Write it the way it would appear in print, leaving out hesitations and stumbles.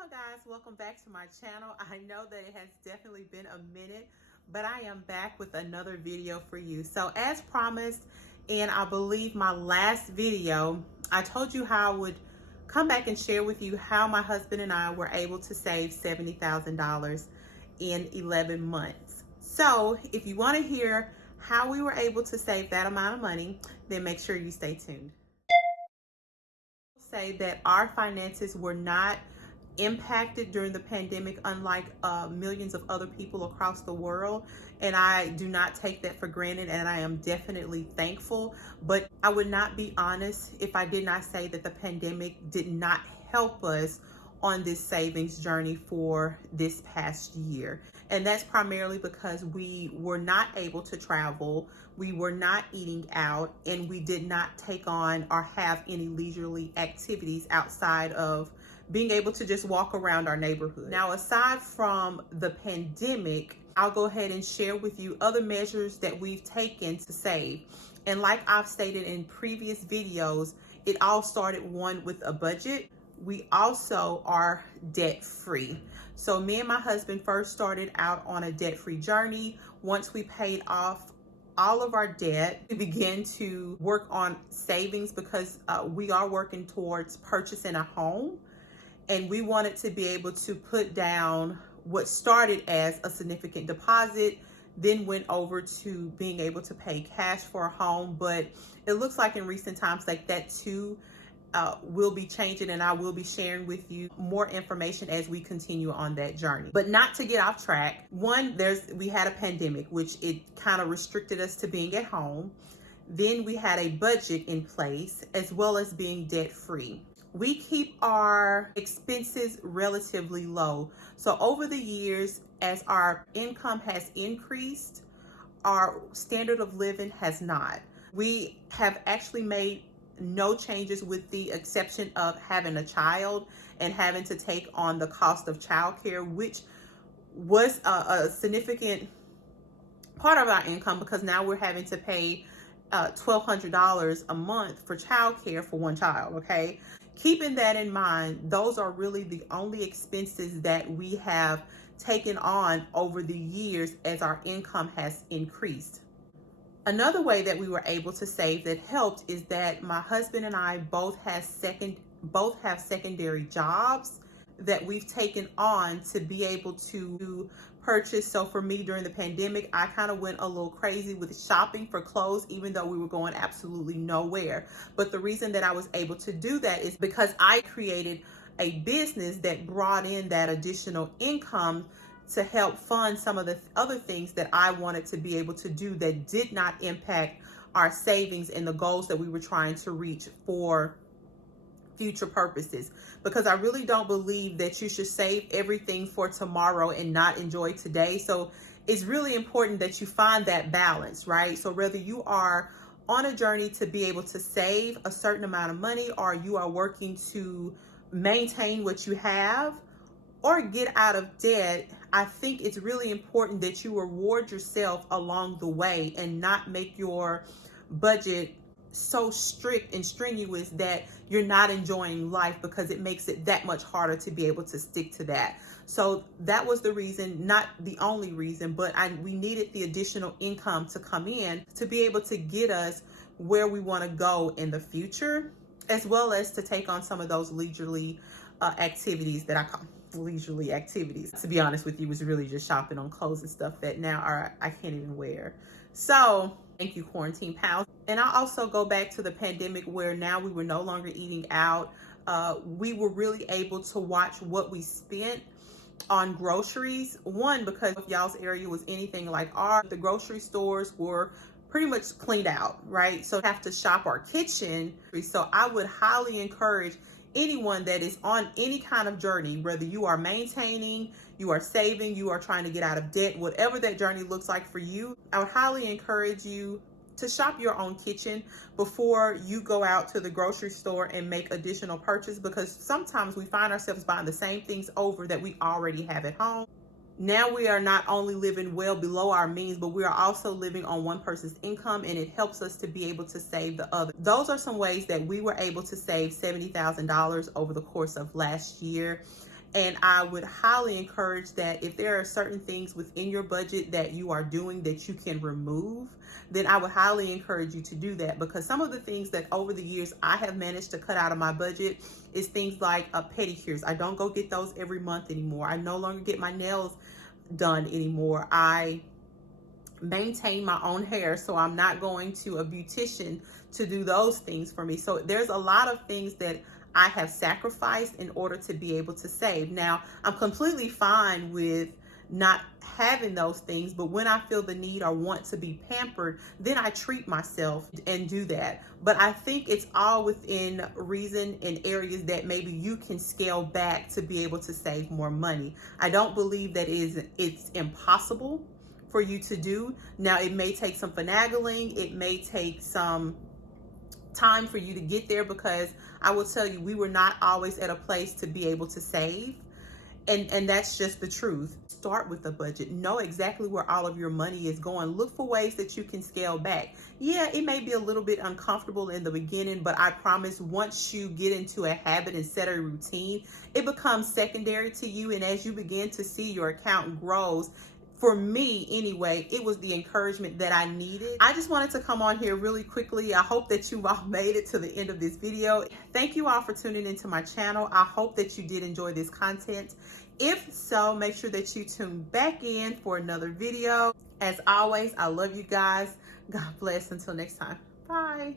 Hello guys, welcome back to my channel. I know that it has definitely been a minute, but I am back with another video for you. So as promised, in I believe my last video, I told you how I would come back and share with you how my husband and I were able to save $70,000 in 11 months. So if you want to hear how we were able to save that amount of money, then make sure you stay tuned. Say that our finances were not impacted during the pandemic, unlike millions of other people across the world, and I do not take that for granted, and I am definitely thankful. But I would not be honest if I did not say that the pandemic did not help us on this savings journey for this past year. And that's primarily because we were not able to travel, we were not eating out, and we did not take on or have any leisurely activities outside of being able to just walk around our neighborhood. Now, aside from the pandemic, I'll go ahead and share with you other measures that we've taken to save. And like I've stated in previous videos, it all started with a budget. We also are debt-free. So me and my husband first started out on a debt-free journey. Once we paid off all of our debt, we began to work on savings because we are working towards purchasing a home. And we wanted to be able to put down what started as a significant deposit, then went over to being able to pay cash for a home. But it looks like in recent times, like that too will be changing, and I will be sharing with you more information as we continue on that journey. But not to get off track, we had a pandemic, which it kind of restricted us to being at home. Then we had a budget in place, as well as being debt free. We keep our expenses relatively low. So over the years, as our income has increased, our standard of living has not. We have actually made no changes with the exception of having a child and having to take on the cost of childcare, which was a significant part of our income, because now we're having to pay $1,200 a month for childcare for one child, okay? Keeping that in mind, those are really the only expenses that we have taken on over the years as our income has increased. Another way that we were able to save that helped is that my husband and I both have secondary jobs that we've taken on to be able to purchase. So for me, during the pandemic, I kind of went a little crazy with shopping for clothes, even though we were going absolutely nowhere. But the reason that I was able to do that is because I created a business that brought in that additional income to help fund some of the other things that I wanted to be able to do that did not impact our savings and the goals that we were trying to reach for future purposes. Because I really don't believe that you should save everything for tomorrow and not enjoy today. So it's really important that you find that balance, right? So whether you are on a journey to be able to save a certain amount of money, or you are working to maintain what you have or get out of debt, I think it's really important that you reward yourself along the way and not make your budget so strict and strenuous that you're not enjoying life, because it makes it that much harder to be able to stick to that. So that was the reason, not the only reason, but we needed the additional income to come in to be able to get us where we want to go in the future, as well as to take on some of those leisurely activities that I call leisurely activities. To be honest with you, was really just shopping on clothes and stuff that now I can't even wear. So thank you, Quarantine Pals. And I also go back to the pandemic, where now we were no longer eating out. We were really able to watch what we spent on groceries. One, because if y'all's area was anything like ours, the grocery stores were pretty much cleaned out, right? So have to shop our kitchen. So I would highly encourage anyone that is on any kind of journey, whether you are maintaining, you are saving, you are trying to get out of debt, whatever that journey looks like for you, I would highly encourage you to shop your own kitchen before you go out to the grocery store and make additional purchase, because sometimes we find ourselves buying the same things over that we already have at home. Now we are not only living well below our means, but we are also living on one person's income, and it helps us to be able to save the other. Those are some ways that we were able to save $70,000 over the course of last year. And I would highly encourage that if there are certain things within your budget that you are doing that you can remove, then I would highly encourage you to do that, because some of the things that over the years I have managed to cut out of my budget is things like pedicures. I don't go get those every month anymore. I no longer get my nails done anymore. I maintain my own hair, so I'm not going to a beautician to do those things for me. So there's a lot of things that I have sacrificed in order to be able to save. Now, I'm completely fine with not having those things, but when I feel the need or want to be pampered, then I treat myself and do that. But I think it's all within reason in areas that maybe you can scale back to be able to save more money. I don't believe that it's impossible for you to do. Now, it may take some finagling, it may take some time for you to get there, because I will tell you, we were not always at a place to be able to save. And that's just the truth. Start with a budget. Know exactly where all of your money is going. Look for ways that you can scale back. Yeah, it may be a little bit uncomfortable in the beginning, but I promise once you get into a habit and set a routine, it becomes secondary to you. And as you begin to see your account grows, for me anyway, it was the encouragement that I needed. I just wanted to come on here really quickly. I hope that you all made it to the end of this video. Thank you all for tuning into my channel. I hope that you did enjoy this content. If so, make sure that you tune back in for another video. As always, I love you guys. God bless. Until next time. Bye.